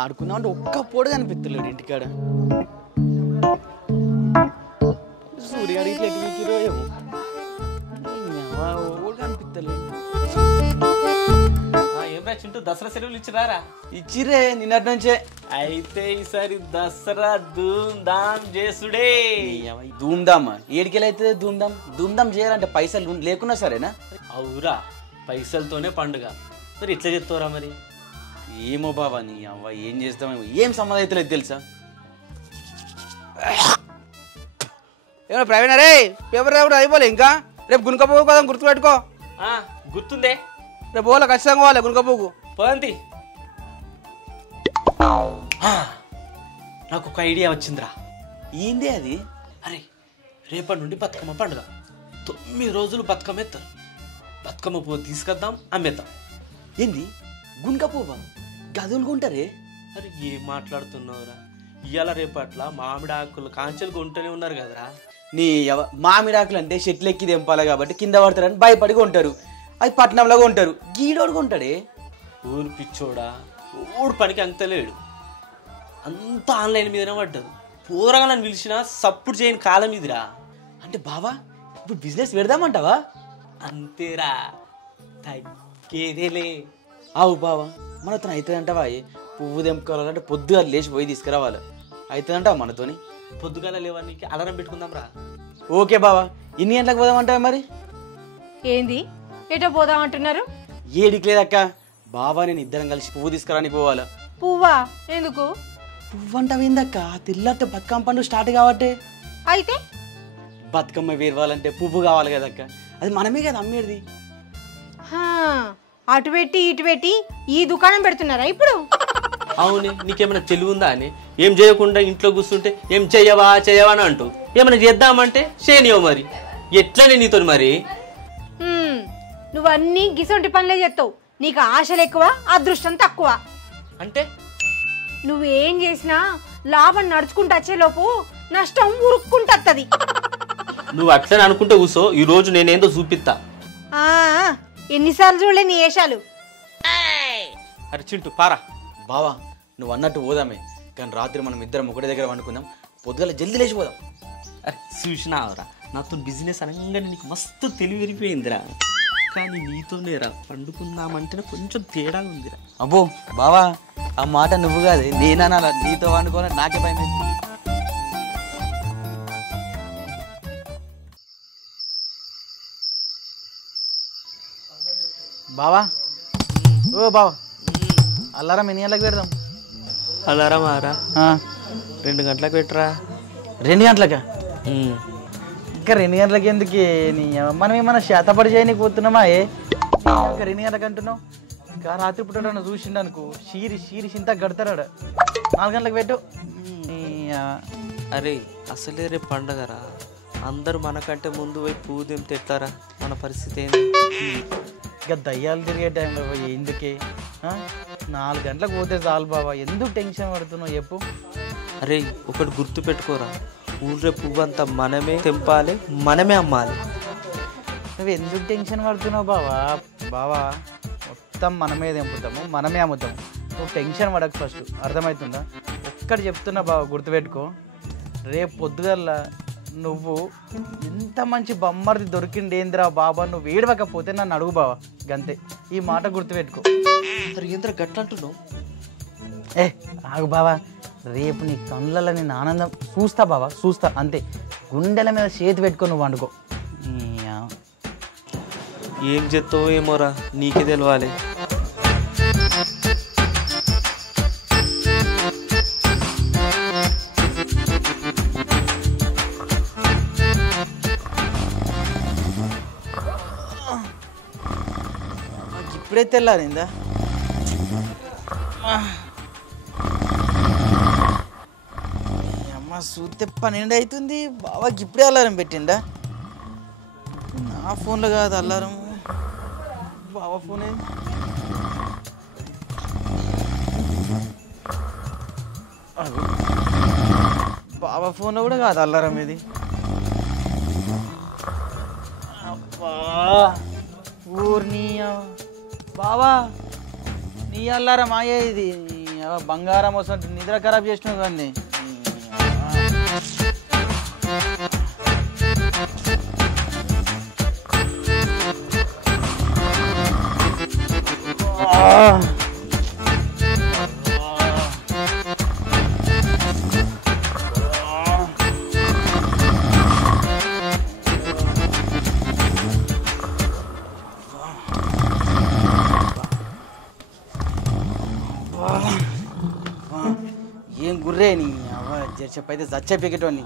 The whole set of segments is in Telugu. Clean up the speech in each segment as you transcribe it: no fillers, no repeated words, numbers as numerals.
ఆడుకుందాం అంటే ఒక్క పొడు కనిపిస్తలేడు ఇంటికాడ. సూర్యగాడు ఇట్లా ఎక్కిరో ఏమో కనిపిస్తలేదు. ఏమరా చింటూ దసరా సెలవులు ఇచ్చిరారా? ఇచ్చిరే నిన్నటి నుంచే. అయితే ఈసారి దసరా ధూమ్ ధామ్ చేసుడే. ధూమ్ ధామ్ ఏడికెళ్ళైతే ధూమ్ ధామ్ ధూమ్ ధామ్ చేయాలంటే పైసలు లేకున్నా సరేనా? అవురా, పైసలతోనే పండుగ. మరి ఎట్లా చెప్తావురా మరి? ఏమో బాబా నీ అవ్వ ఏం చేస్తామేమో, ఏం సంబంధం అయితే లేదు తెలుసా. ఏమన్నా ప్రవీణ రే పేపర్ రావడం అయిపోలే ఇంకా? రేపు గుణకపోకు కదా గుర్తుపెట్టుకో. గుర్తుందే, రేపు పోలే ఖచ్చితంగా పోవాలి గుణకపోకు. పోదంతి. నాకు ఒక ఐడియా వచ్చిందిరా. ఏంది అది? అరే రేపటి నుండి బతుకమ్మ పండుగ. 9 రోజులు బతుకమ్మ ఎత్తారు. బతుకమ్మ పువ్వు తీసుకొద్దాం, అమ్మేద్దాం. ఏంది గుణకపోవా? గదులు కొంటారే? అరే ఏం మాట్లాడుతున్నావురా? ఇవాళ రేపట్ల మామిడి ఆకులు కాంచెలు కొంటూనే ఉన్నారు కదరా. నీ మామిడాకులు అంటే చెట్లు ఎక్కి తెంపాలి కాబట్టి కింద పడతారని భయపడి కొంటారు. అది పట్నంలో కొంటారు. గీడోడు కొంటాడే. ఊరు పిచ్చోడా, ఊడు పనికి అంతలేడు. అంతా ఆన్లైన్ మీదనే పడ్డదు. పూరగా నన్ను పిలిచినా సప్పుడు చేయని కాలం ఇదిరా. అంటే బావా ఇప్పుడు బిజినెస్ పెడదామంటావా? అంతేరా, తగ్గేదేలే. అవు బావా మనతో అవుతుందంటావా? పువ్వు తెంపుకోవాలంటే పొద్దుగా లేచి పోయి తీసుకురావాలి. అవుతుందంటావా మనతోని? పొద్దుగాల లేవానికి అలారం పెట్టుకుందాం రా. ఓకే బావా, ఎన్ని గంటలకు పోదామంటావా మరి? ఏంది ఎటో పోదామంటున్నారు? ఏడికి లేదక్క, బావా నేను ఇద్దరం కలిసి పువ్వు తీసుకురానికి పోవాలా. పువ్వా? ఎందుకు? పువ్వు అంటావు ఏందక్క? తెల్లారితే బతుకమ్మ పండుగ స్టార్ట్ కాబట్టి. అయితే బతుకమ్మ వేరవాలంటే పువ్వు కావాలి కదక్క, అది మనమే కదా అమ్మేది. అటు పెట్టి ఇటు పెట్టి ఈ దుకాణం పెడుతున్నారా ఇప్పుడు? అవునే, నీకేమైనా తెలివి ఉందా అని? ఏం చేయకుండా ఇంట్లో కూర్చుంటే ఏం చెయ్యవా చెయ్యవా అని అంటూ ఏమైనా చేద్దామంటే చేయనియో. మరి ఎట్లనే నీతో మరి? నువ్వన్నీ గిసొంటి పనులే చేస్తావు. నీకు ఆశలు ఎక్కువ, అదృష్టం తక్కువ. అంటే నువ్వేం చేసినా లాభం నడుచుకుంటూ వచ్చేలోపు నష్టం ఉరుక్కుంటది. నువ్వు అట్లనే అనుకుంటే కూసో, ఈ రోజు నేనేందో చూపిస్తా. ఎన్నిసార్లు చూడలే నీ వేషాలు. అరే చింటూ పారా. బావా నువ్వు అన్నట్టు పోదామే, కానీ రాత్రి మనం ఇద్దరం ఒకటి దగ్గర వండుకుందాం. పొద్దుగల జల్దీ లేచి పోదాం. అరే చూసినావరా, నాతో బిజినెస్ అనగానే నీకు మస్తు తెలివిరిపోయిందిరా. కానీ నీతోనేరా పండుకుందామంటేనే కొంచెం తేడా ఉందిరా. అబ్బో బావా ఆ మాట నువ్వు కాదు నేనన్నా, నీతో వండుకోవాలి నాకే భయం. బావా ఓ బావా అల్లారం ఎన్ని గంటలకు పెడదాం? అలారం ఆరా 2 గంటలకు పెట్టరా. 2 గంటలకా? ఇంకా 2 గంటలకి ఎందుకు? మనం ఏమన్నా శాతపడి చేయని పోతున్నామా? ఇంకా 2 గంటలకు అంటున్నావు? ఇంకా రాత్రి పుట్టాడు చూసిండు అనుకో, షీరి చింత గడతాడు. 4 గంటలకు పెట్టు. అరే అసలే రేపు పండగరా, అందరూ మనకంటే ముందు పోయి పువ్వు తెంపితే ఎట్లారా? మన పరిస్థితి ఏంది? ఇక దయ్యాలు తిరిగే టైంలో పోయి ఎందుకే? 4 గంటలకు పోతే చాలు బావా, ఎందుకు టెన్షన్ పడుతున్నావు చెప్పు? అరే ఒకటి గుర్తు పెట్టుకోరా, ఊళ్ళో పువ్వు అంతా మనమే తెంపాలి, మనమే అమ్మాలి. నువ్వు ఎందుకు టెన్షన్ పడుతున్నావు బావా? బావా మొత్తం మనమే తెంపుతాము, మనమే అమ్ముతాము. నువ్వు టెన్షన్ పడకు ఫస్ట్, అర్థమవుతుందా? ఒక్కటి చెప్తున్నా బావా, గుర్తుపెట్టుకో. రేపు పొద్దుగల్లా నువ్వు ఎంత మంచి బొమ్మర్ది దొరికిండేంద్రా బాబా, నువ్వు ఏడవకపోతే నన్ను అడుగు బావా, గంతే. ఈ మాట గుర్తుపెట్టుకో. ఏంద్ర గట్లంటున్నావు? ఆగు బావా, రేపు నీ కళ్ళల్లో నేను ఆనందం చూస్తా బావా, చూస్తా అంతే. గుండెల మీద చేతి పెట్టుకో నువ్వు వండుకో. ఏం చేస్తావో ఏమోరా, నీకే తెలవాలి. ఇప్పుడే తెల్లారిందా? అమ్మ చూస్తే 12 అవుతుంది. బావాకి ఇప్పుడే అలారం పెట్టిండా? నా ఫోన్లో కాదు అలారం, బావ ఫోన్. బావ ఫోన్లో కూడా కాదు అలారం ఇది. అబ్బా ఊర్ని బావా, నీ అల్లారం ఆయే ఇది. బంగారం వస్తుంది నిద్ర ఖరాబ్ చేసినావు కానీ ఏం గుర్రే నీ అవ్వ చెప్పైతే చచ్చే పెకెటోని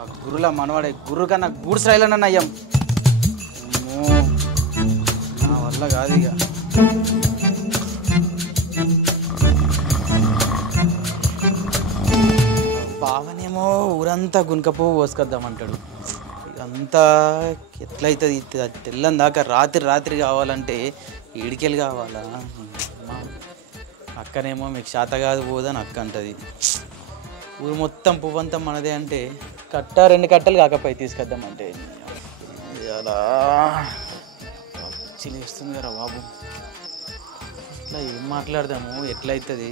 ఆ గుర్రుల మనవాడే గుర్రు కన్నా గూడ్స్ రైలన్న అయ్యాం నా వల్ల కాదు ఇక బావనేమో ఊరంతా గునక పువ్వు పోసుకొద్దామంటాడు ఇదంతా ఎట్లయితుంది తెల్లని దాకా రాత్రి కావాలంటే ఏడికెళ్ళి కావాలా అక్కనేమో మీకు శాత కాదు పోదని అక్క అంటది ఊరు మొత్తం పువ్వంతా మనదే అంటే కట్ట 2 కట్టలు కాకపోయి తీసుకొద్దామంటే అలా చిలిస్తుంది కదా బాబు ఇట్లా ఏం మాట్లాడదాము ఎట్లయితుంది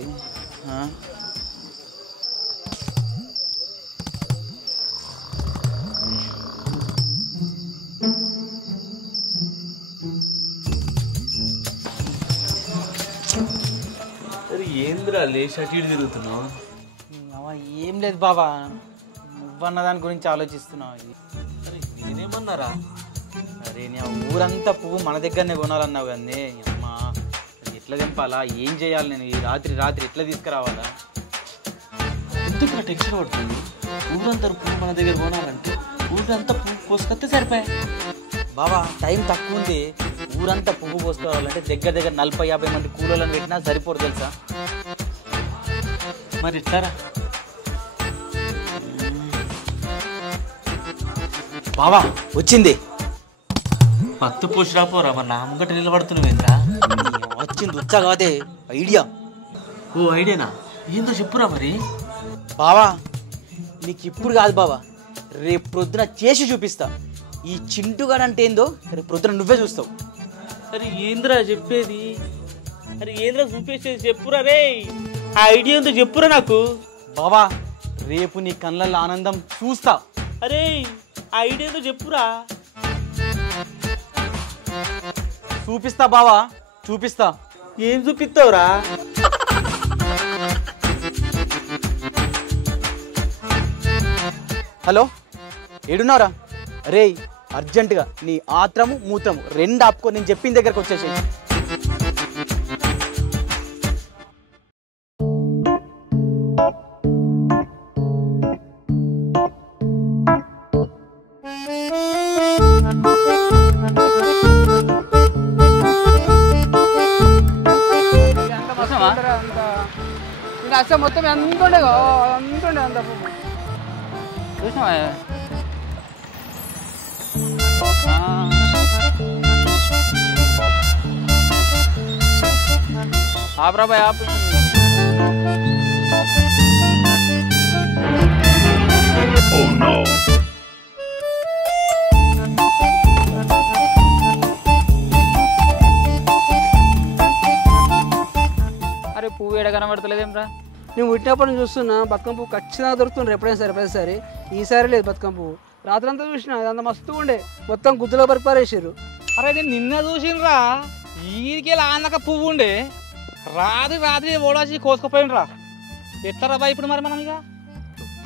ఏంద్రా లేచి తిరుగుతున్నావు ఏం లేదు బాబా నువ్వన్న దాని గురించి ఆలోచిస్తున్నావు నేనేమన్నారా అరే నీ ఊరంతా పువ్వు మన దగ్గరనే కొనాలన్నావు కానీ అమ్మా ఎట్లా తెంపాలా ఏం చేయాలి నేను ఈ రాత్రి ఎట్లా తీసుకురావాలా ఎందుకు టెన్షన్ పడుతుంది ఊరంతా పువ్వు మన దగ్గర కొనాలంటే ఊరంతా పువ్వు కోసుకొస్తే సరిపోయాయి బాబా టైం తక్కువ ఉంది ఊరంతా పువ్వు కోసుకోవాలంటే దగ్గర 40-50 మంది కూలోళ్ళని పెట్టినా సరిపోరు తెలుసా మరి ఇట్లారా బాబా వచ్చింది పత్తు పూసిరా పోరా మరి నా ముంగట నిలబడుతున్నావేంద్రా వచ్చింది వచ్చా కాదే ఐడియా ఓ ఐడియానా ఏందో చెప్పురా మరి బావా నీకు ఇప్పుడు కాదు బావా రేపు ప్రొద్దున చేసి చూపిస్తా ఈ చింటుగాడు అంటే ఏందో రేపు ప్రొద్దున నువ్వే చూస్తావు అరే ఏంద్రా చెప్పేది అరే ఏంద్రా చూపించేది చెప్పురా రే ఆ ఐడియా ఏందో చెప్పురా నాకు బావా రేపు నీ కళ్ళల్లో ఆనందం చూస్తా అరే ఆ ఐడియా ఏందో చెప్పురా చూపిస్తా బావా చూపిస్తా ఏం చూపిస్తావురా హలో ఏడున్నారా రే అర్జెంటుగా నీ ఆత్రము మూత్రము 2 ఆపుకో నేను చెప్పిన దగ్గరకు వచ్చేసి అసలు మొత్తం ఎంత ఉండే అంత చూసినావా ఆపరాబాయ్ ఆపు అరే పువ్వు ఏడ కనబడతలేదేమ్రా నేను పుట్టినప్పుడు చూస్తున్నా బతుకమ్మ పువ్వు ఖచ్చితంగా దొరుకుతుండ్రు ఎప్పుడైనా సరే ఈసారి లేదు బతుకమ్మ పువ్వు రాత్రంతా చూసినా అదంతా మస్తు ఉండే మొత్తం గుద్దులో పరిపారేసారు అరే నేను నిన్న చూసినరా ఈడికి ఆనక పువ్వు ఉండే రాత్రి ఓడాచి కోసుకుపోయినరా ఎట్లా బా ఇప్పుడు మరి మనం ఇక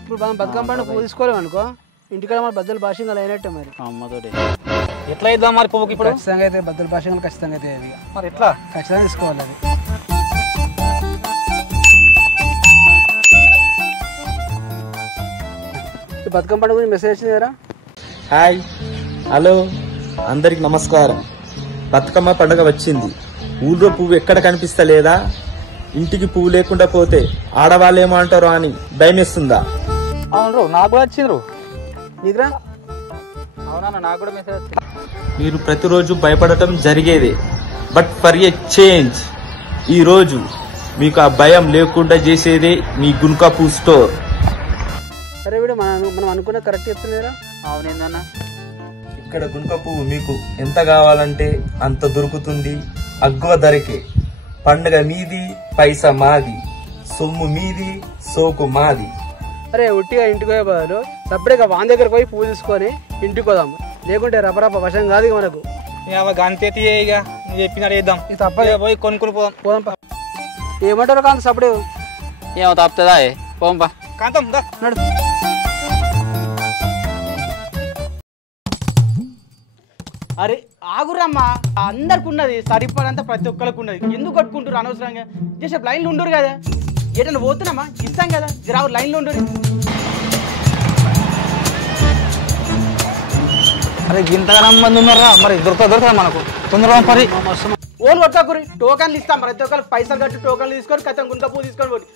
ఇప్పుడు మనం బతుకమ్మ పండుగ పువ్వు తీసుకోలేమనుకో ఇంటికాడ మన బద్దలు భాషంగా అయినట్టే మరి అమ్మతోటి ఎట్లా ఇద్దాం మరి పువ్వుకి ఇప్పుడు ఖచ్చితంగా అయితే బద్దలు భాషంగా ఖచ్చితంగా అయితే అవి మరి ఎట్లా ఖచ్చితంగా తీసుకోవాలి అది బతుకమ్మ పండుగ గురించి మెసేజ్ వచ్చింది కదా హాయ్ హలో అందరికి నమస్కారం బతుకమ్మ పండుగ వచ్చింది ఊళ్ళో పువ్వు ఎక్కడ కనిపిస్తలేదా ఇంటికి పువ్వు లేకుండా పోతే ఆడవాళ్ళేమో అంటారో అని భయమేస్తుందా అవును నాకు కూడా వచ్చిండ్రు నీకురా అవునా నాకు కూడా మెసేజ్ వచ్చింది మీరు ప్రతిరోజు భయపడటం జరిగేదే బట్ ఫర్ ఏ చేంజ్ ఈ రోజు మీకు ఆ భయం లేకుండా చేసేదే మీ గున్కా పువ్వు స్టోర్. అరే వీడు మనం అనుకున్న కరెక్ట్ చెప్తున్నారా అవునేందన్నా ఇక్కడ గునుక పువ్వు మీకు ఎంత కావాలంటే అంత దొరుకుతుంది అగ్వ ధరకే. పండుగ మీది పైసా మాది. సొమ్ము మీది సోకు మాది. అరే ఉట్టిగా ఇంటికి పోయే బదులు సపరేట్గా వాన్ దగ్గర పోయి పువ్వు తీసుకొని ఇంటికి పోదాం, లేకుంటే రపరప వశం కాదు ఇక మనకు. గంతెత్తి ఇక నువ్వు చెప్పినట్టు చేద్దాం. తప్పదు, పోయి కొనుక్కొని పోదాం. పోదాంపా. ఏమంటారు కాంత సపడే? ఏమో తప్పుతుందా పోంపా కాంతం నడు. అరే ఆగురమ్మా, అందరికి ఉన్నది సరిపడంతా ప్రతి ఒక్కరికి ఉన్నది. ఎందుకు కొట్టుకుంటారు అనవసరంగా? జస్ట్ లైన్లో ఉండరు కదా, ఎటన్నా పోతున్నామా ఇస్తాం కదా, రావు లైన్లో ఉండరు. అరే ఇంతగానం మంది ఉన్నారా, మరి దొరకదా మనకు తొందరగా పరి ఓన్ కొట్టుకోరు, టోకన్లు ఇస్తాం ప్రతి ఒక్కరికి. పైసలు కట్టి టోకన్లు తీసుకొని కథం గుంక పువ్వు తీసుకొని పోయి.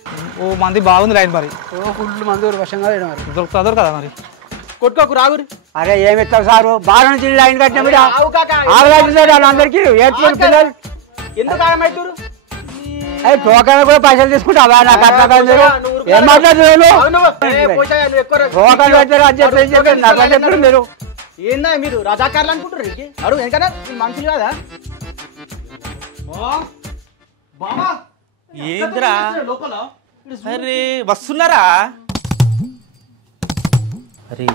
ఓ మంది బాగుంది లైన్ మరి. ఫుల్ మంది వశం కాదు మరి. దొరకదా మరి? కొట్టుకోకు రాగురి. అరే ఏమి ఇస్తావు సారు, బాగా నుంచి లైన్ కట్టిన మీరు ఆవు కాక అందరికి ఏడ్చుకుని పిల్లలు ఎందుకు ఆగమవుతారు? అరే టోకన్ కూడా పైసలు తీసుకుంటావా? నాకు అట్లా కాదు. మీరు ఏం మాట్లాడుతున్నారు? టోకన్ పెట్టారు అది చెప్పి నాకు అని చెప్పారు మీరు. ఏందా మీరు రజాకారులు అనుకుంటారు? అడుగు ఎందుకన్నా మనుషులు కాదా? ఏంద్రా అరే వస్తున్నారా? అరే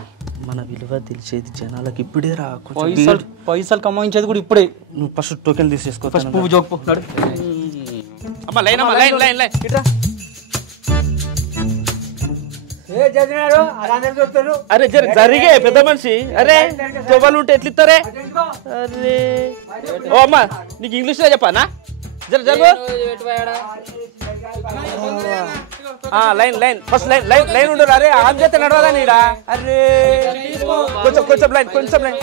మన విలువ తెలిసేది జనాలకు ఇప్పుడే రా. పైసలు కమాయించేది కూడా ఇప్పుడే. నువ్వు ఫస్ట్ టోకెన్ తీసేసుకో. ఫస్ట్ పువ్వు జోక్కు నడు. అమ్మా లైన్ అమ్మా లైన్ లైన్ లైన్ ఇట్రా. ఏ చదివినారు అదందరూ చూస్తారు. అరే జరిగే పెద్ద మనిషి. అరే తొవ్వలు ఉంటే ఎట్లా ఇస్తారే? అరే ఓ అమ్మా నీకు ఇంగ్లీష్లో చెప్పానా? జరుగు. Line line first line line line ఉండరు. అరే ఆన్ చేస్తే నడవదా నీడా? అరే కొంచెం కొంచెం లైన్ కొంచెం లైన్.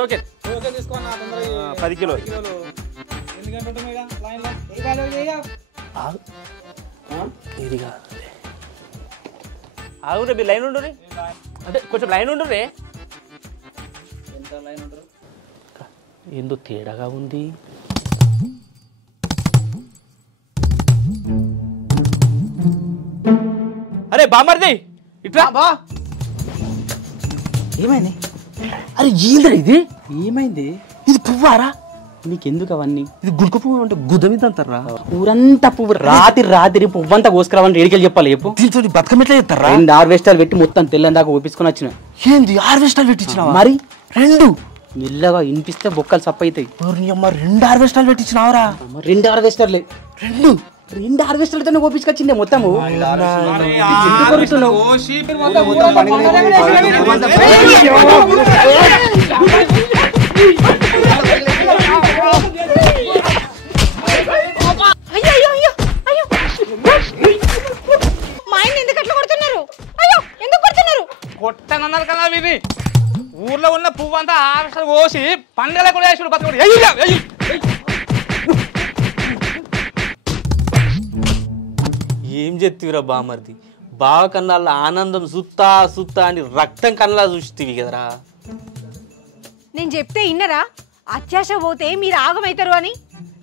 టోకెన్ 10 కిలోలు. అవును లైన్ ఉండు అంటే కొంచెం లైన్ ఉండు రే. ఏందో తేడాగా ఉంది. అరే బామర్ది ఇట్లా. ఏమైంది? అరే ఏంద్రా ఇది? ఏమైంది? ఇది పువ్వారా? నీకెందుకు అవన్నీ? ఇది గుడుక పువ్వు అంటే గుద్ద మీద అంటారా? ఊరంతా పువ్వు. రాత్రి పువ్వంతా కోసుకురావని ఏడికెళ్ళి చెప్పాలి చెప్పు. దీంతో బతుకమ్మ ఎట్లా చేస్తారా? 2 హార్వెస్టాలు పెట్టి మొత్తం తెల్లని దాకా ఊపించుకొని వచ్చిన. ఏంది హార్వెస్టాలు పెట్టించినావా? మరి 2 మెల్లగా వినిపిస్తే బొక్కలు సప్ప అవుతాయి. 2 హార్వెస్టాలు పెట్టించినావరా? 2 హార్వెస్టర్లే. 2 హార్వెస్టర్లతో ఓపించుకొచ్చిందే మొత్తము. మా ఆయన ఎందుకు అట్లా కొడుతున్నారు? అయ్యో ఎందుకు కొడుతున్నారు? కొట్టనన్నారు కదా విని. ఊర్లో ఉన్న పువ్వు అంతా హార్వెస్టర్ కోసి పండుగ కూడా వేసుడు బతుకు. ఏం చెప్తివిరా బామర్ది? బావ కన్నాళ్ళ ఆనందం సుత్తా సుత్తా అని రక్తం కన్నా చూస్తీవి కదరా. నేను చెప్తే ఇన్నరా? అత్యాశ పోతే మీరు ఆగమవుతారు అని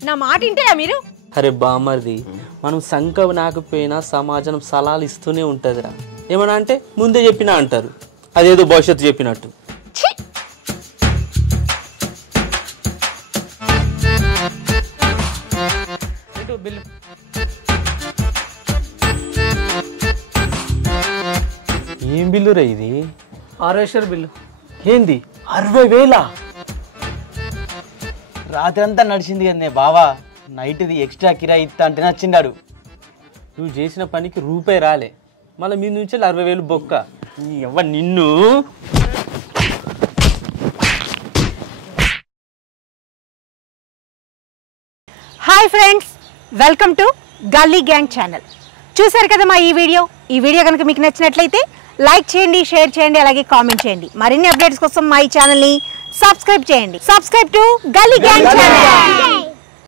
నా మాట వింటారా మీరు? అరే బామర్ది, మనం సంకం నాకపోయినా సమాజం సలాలు ఇస్తూనే ఉంటుందిరా. ఏమన్నా అంటే ముందే చెప్పినా అంటారు, అదేదో భవిష్యత్తు చెప్పినట్టు. ఏం బిల్లు రా ఇది? Harvester bill. ఏంది 60,000? రాత్రి అంతా నడిచింది కదనే బావా. నైట్ది ఎక్స్ట్రా కిరాయి ఇస్తా అంటే నచ్చిండాడు. నువ్వు చేసిన పనికి రూపాయి రాలే, మళ్ళీ మీ నుంచి 60,000 బొక్క. ఎవ్వరు నిన్ను. హాయ్ ఫ్రెండ్స్, వెల్కమ్ టు గల్లీ గ్యాంగ్ ఛానల్. చూసారు కదా మా ఈ వీడియో కనుక మీకు నచ్చినట్లయితే లైక్ చేయండి, షేర్ చేయండి, అలాగే కామెంట్ చేయండి. మరిన్ని అప్డేట్స్ కోసం మా ఈ ఛానల్ని సబ్స్క్రైబ్ చేయండి. సబ్స్క్రైబ్ టు గల్లీ గ్యాంగ్ ఛానల్.